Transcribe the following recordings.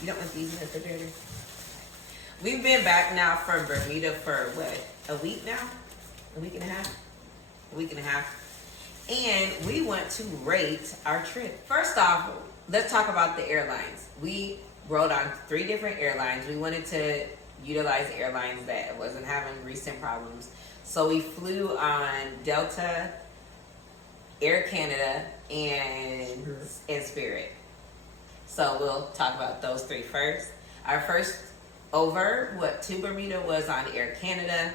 You don't want these in the refrigerator? We've been back now from Bermuda for what? A week now? A week and a half? A week and a half. And we want to rate our trip. First off, let's talk about the airlines. We rode on 3 different airlines. We wanted to utilize airlines that wasn't having recent problems. So we flew on Delta, Air Canada, and Spirit. So we'll talk about those 3 first. Our first to Bermuda was on Air Canada.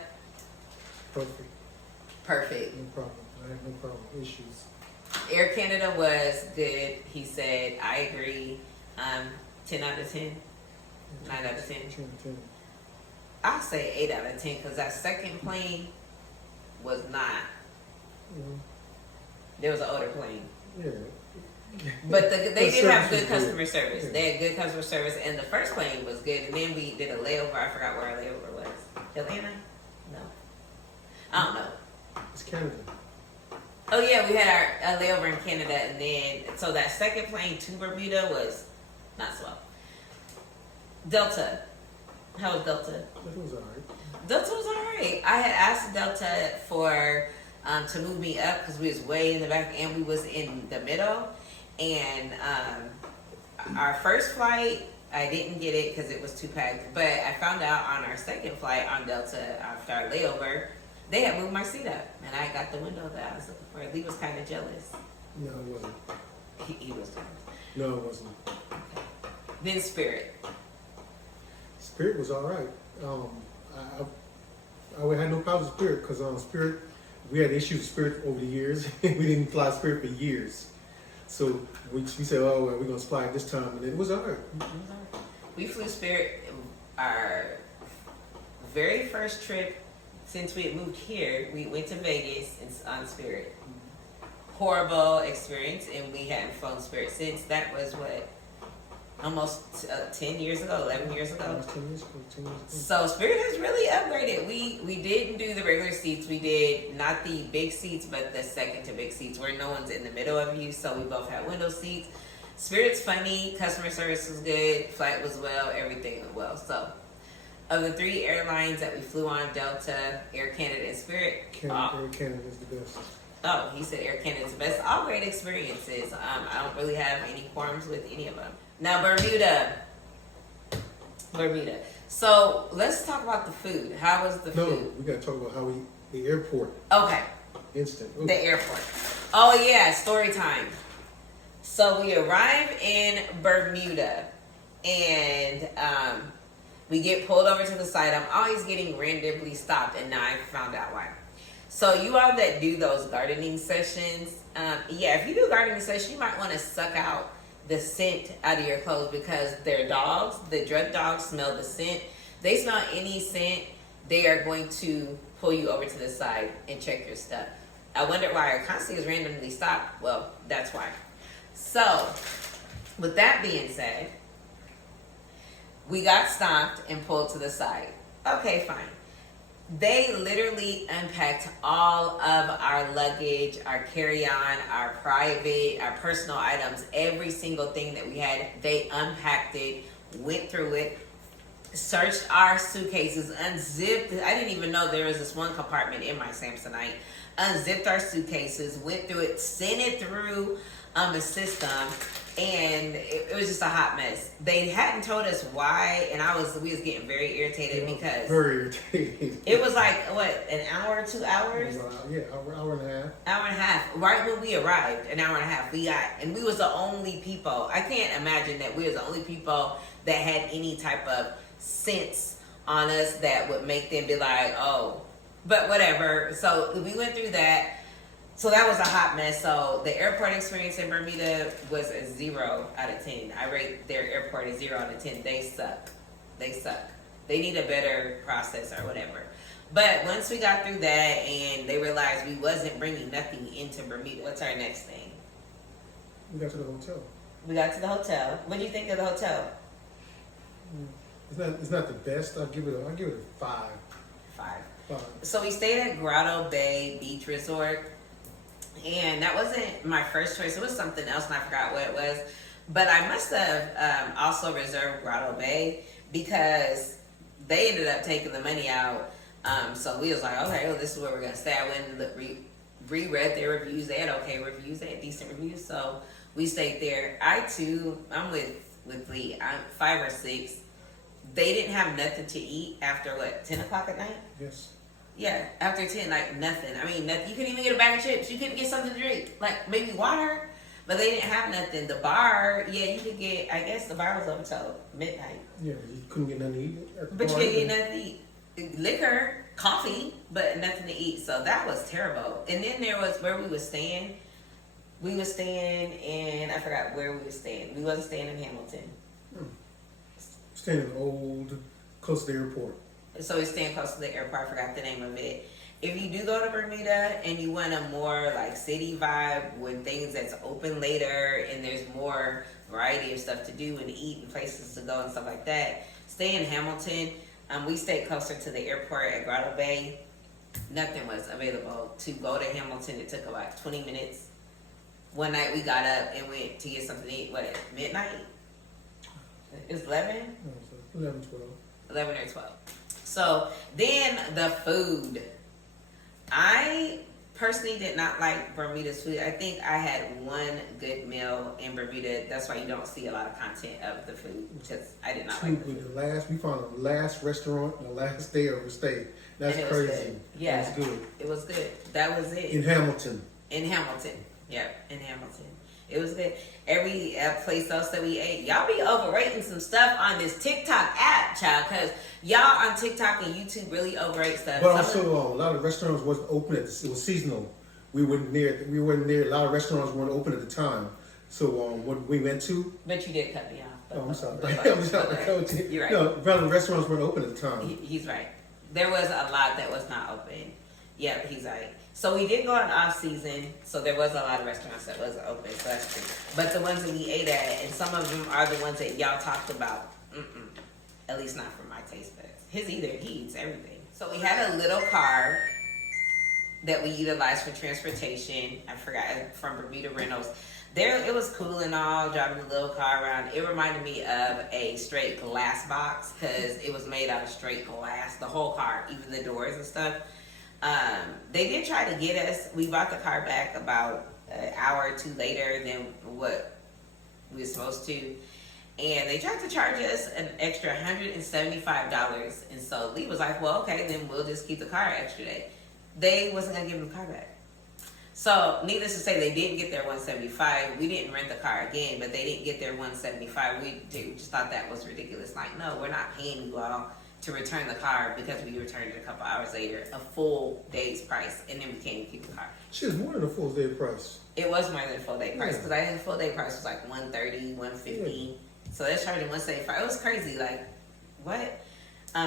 Perfect. No problem. I have no problem. Issues. Air Canada was good. He said, I agree. 10 out of 10. 9 out of 10. 10. I'll say 8 out of 10 because that second plane was not. Mm-hmm. There was an older plane. Yeah. But they did have good customer good. service. Yeah. They had good customer service, and the first plane was good. And then we did a layover. I forgot where our layover was. Atlanta? No. I don't know. It's Canada. Oh yeah, we had our layover in Canada, and then so that second plane to Bermuda was not slow. Delta, how was Delta? That was alright. Delta was alright. I had asked Delta for to move me up because we was way in the back and we was in the middle. And our first flight, I didn't get it because it was too packed. But I found out on our second flight on Delta after our layover, they had moved my seat up, and I got the window that I was looking for. Lee was kind of jealous. No, it wasn't. He was jealous. No, it wasn't. Okay. Then Spirit. Spirit was alright. I had no problems with Spirit because Spirit, we had issues with Spirit over the years. We didn't fly Spirit for years. So we said, oh, well, we're going to fly it this time, and it was alright. We flew Spirit our very first trip since we had moved here. We went to Vegas on Spirit. Horrible experience, and we hadn't flown Spirit since. That was what, almost 10 years ago, 11 years ago. 10 years ago. So Spirit has really upgraded. We didn't do the regular seats. We did not the big seats, but the second to big seats where no one's in the middle of you. So we both had window seats. Spirit's funny. Customer service was good. Flight was well. Everything went well. So of the 3 airlines that we flew on, Delta, Air Canada, and Spirit. Air Canada is the best. Oh, he said Air Canada is the best. All great experiences. I don't really have any qualms with any of them. Now, Bermuda. So let's talk about the food. How was the food? No, we got to talk about the airport. Okay. Instant. Ooh. The airport. Oh yeah, story time. So we arrive in Bermuda, and we get pulled over to the side. I'm always getting randomly stopped, and now I found out why. So you all that do those gardening sessions, if you do gardening sessions, you might want to suck out the scent out of your clothes because their dogs, the drug dogs, smell the scent. They smell any scent, they are going to pull you over to the side and check your stuff. I wonder why our concierge randomly stopped. Well, that's why. So, with that being said, we got stopped and pulled to the side. Okay, fine. They literally unpacked all of our luggage, our carry-on, our private, our personal items, every single thing that we had. They unpacked it, went through it, searched our suitcases, unzipped. I didn't even know there was this one compartment in my Samsonite. Unzipped our suitcases, went through it, sent it through a system, and it was just a hot mess. They hadn't told us why, and we was getting very irritated because very irritated. It was like what, an hour, 2 hours? Yeah, hour and a half. Hour and a half. Right when we arrived, an hour and a half. And we was the only people. I can't imagine that we was the only people that had any type of sense on us that would make them be like, oh, but whatever. So we went through that. So that was a hot mess. So the airport experience in Bermuda was a 0 out of 10. I rate their airport a 0 out of 10. They suck. They need a better process or whatever. But once we got through that and they realized we wasn't bringing nothing into Bermuda, what's our next thing? We got to the hotel. We got to the hotel. What do you think of the hotel? It's not the best. I'll give it a 5. 5. So we stayed at Grotto Bay Beach Resort. And that wasn't my first choice. It was something else, and I forgot what it was. But I must have also reserved Grotto Bay because they ended up taking the money out. So we was like, okay, well, this is where we're gonna stay. I went and reread their reviews. They had okay reviews. They had decent reviews. So we stayed there. I'm with Lee. I'm 5 or 6. They didn't have nothing to eat after what, 10 o'clock at night? Yes. Yeah, after 10, like nothing. I mean, nothing. You couldn't even get a bag of chips. You couldn't get something to drink, like maybe water. But they didn't have nothing. The bar, yeah, you could get. I guess the bar was open till midnight. Yeah, you couldn't get nothing to eat. At the But you bar couldn't either. get nothing to eat. Liquor, coffee, but nothing to eat. So that was terrible. And then there was where we was staying. We was staying in, I forgot where we was staying. We wasn't staying in Hamilton. Staying in old, close to the airport. So we staying close to the airport. I forgot the name of it. If you do go to Bermuda and you want a more like city vibe with things that's open later and there's more variety of stuff to do and eat and places to go and stuff like that, stay in Hamilton. We stayed closer to the airport at Grotto Bay. Nothing was available to go to Hamilton. It took about 20 minutes. One night we got up and went to get something to eat. What, midnight? It was 11? No, so 11, 12. 11 or 12. So then the food. I personally did not like Bermuda's food. I think I had one good meal in Bermuda. That's why you don't see a lot of content of the food because I did not like the food. We found the last restaurant, the last day of the stay. That's And it was crazy. good. Yeah. That's good. It was good. That was it. In Hamilton. In Hamilton. Yeah, in Hamilton. It was good. Every place else that we ate, y'all be overrating some stuff on this TikTok app, child, because y'all on TikTok and YouTube really overrate stuff. But also, a lot of restaurants wasn't open. It was seasonal. We weren't near. A lot of restaurants weren't open at the time. So what we went to. But you did cut me off. Oh, I'm sorry. I'm sorry. You're right. No, rather restaurants weren't open at the time. He's right. There was a lot that was not open. Yeah, he's right. So we did go on off season, so there was a lot of restaurants that wasn't open, so that's true. But the ones that we ate at, and some of them are the ones that y'all talked about, at least not for my taste buds. He eats everything. So we had a little car that we utilized for transportation. I forgot, from Bermuda Rentals. There, it was cool and all, driving the little car around. It reminded me of a straight glass box, because it was made out of straight glass, the whole car, even the doors and stuff. They did try to get us. We bought the car back about an hour or two later than what we were supposed to. And they tried to charge us an extra $175. And so Lee was like, well, okay, then we'll just keep the car an extra day. They wasn't going to give him the car back. So needless to say, they didn't get their $175. We didn't rent the car again, but they didn't get their $175. We just thought that was ridiculous. Like, no, we're not paying you all to return the car because we returned it a couple hours later, a full day's price, and then we can't keep the car. Shit, it's more than a full day price. It was more than a full day price because I think the full day price was like $130, $150. So they're charging $175. It was crazy. Like, what?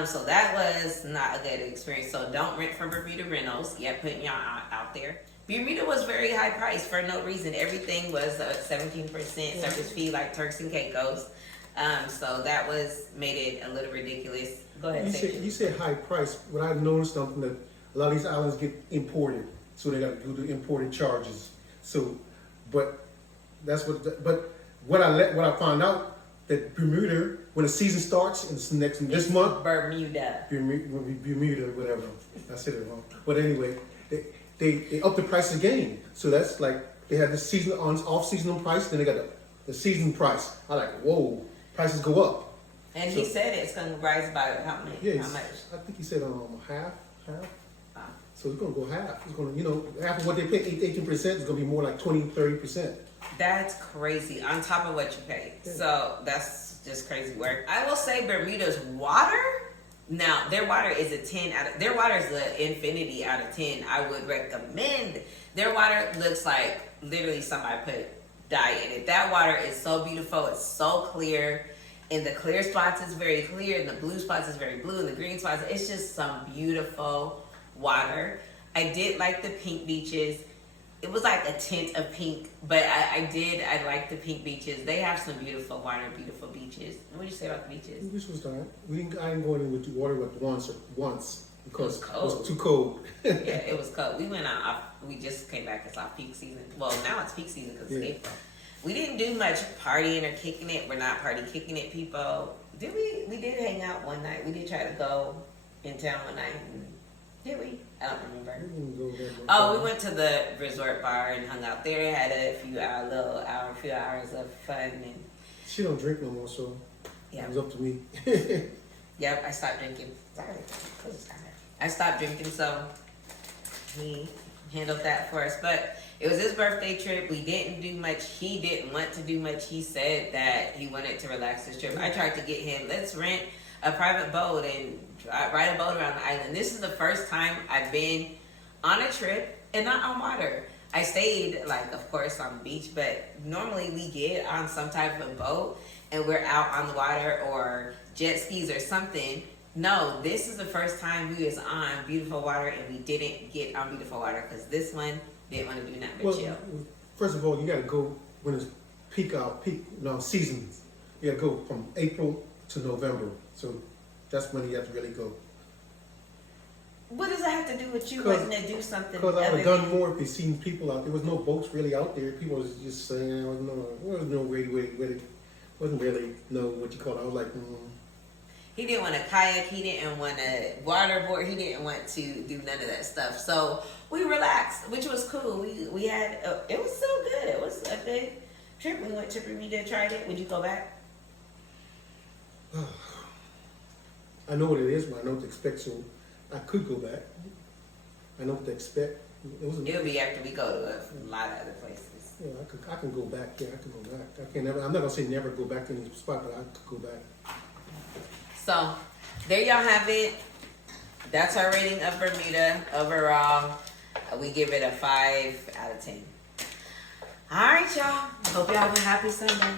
So that was not a good experience. So don't rent from Bermuda Rentals. Yeah, putting y'all out there. Bermuda was very high priced for no reason. Everything was 17% service fee, like Turks and Caicos. So that made it a little ridiculous. Go ahead. You said high price. What I noticed something that a lot of these islands get imported, so they got to do the imported charges. So, but that's what. But what I found out that Bermuda, when the season starts, it's this month. Bermuda, whatever. I said it wrong. But anyway, they up the price again. So that's like they have the season on off seasonal price, then they got the season price. I like, whoa, prices go up. And so, he said it's going to rise by how much? Yes, how much? I think he said half. So it's going to go half. It's going to, half of what they pay, 18%, is going to be more like 20, 30%. That's crazy, on top of what you pay. Yeah. So that's just crazy work. I will say Bermuda's water, now their water is a 10 out of, their water is the infinity out of 10. I would recommend. Their water looks like literally somebody put dye in it. That water is so beautiful. It's so clear. In the clear spots, it's very clear. In the blue spots, it's very blue. In the green spots, it's just some beautiful water. I did like the pink beaches. It was like a tint of pink, but I like the pink beaches. They have some beautiful water, beautiful beaches. What did you say about the beaches? The beach was nice. I didn't go in with the water but once because it was too cold. Yeah, it was cold. We went out. We just came back. It's our peak season. Well, now it's peak season because it's April. we didn't do much partying or kicking it. We're not party kicking it people. Did we? We did hang out one night. We did try to go in town one night. Did we? I don't remember. We didn't go there. Oh, we went to the resort bar and hung out there. Had a few hours of fun. And She don't drink no more, so yeah, it was up to me. yep. I stopped drinking. Sorry, I stopped drinking, so he handled that for us. But it was his birthday trip. We didn't do much. He didn't want to do much. He said that he wanted to relax his trip. I tried to get him, let's rent a private boat and ride a boat around the island. This is the first time I've been on a trip and not on water. I stayed, like, of course, on the beach, but normally we get on some type of boat and we're out on the water or jet skis or something. No, this is the first time we was on beautiful water and we didn't get on beautiful water because this one didn't want to do nothing but chill. First of all, you got to go when it's seasons. You got to go from April to November. So that's when you have to really go. What does that have to do with you wanting to do something? Because I would have done more if you seen people out there. There was no boats really out there. People was just saying, there was no wasn't really no what you call it. I was like, He didn't want to kayak. He didn't want to waterboard. He didn't want to do none of that stuff. So we relaxed, which was cool. We had it was so good. It was a good trip. We went to Bermuda, tried it. Would you go back? I know what it is, but I know what to expect. So I could go back. I know what to expect. It'll be after we go to a lot of other places. Yeah, I can go back. Yeah, I can go back. I can never. I'm not gonna say never go back to any spot, but I could go back. So there y'all have it. That's our rating of Bermuda overall. We give it a 5 out of 10. All right, y'all. Hope y'all have a happy Sunday.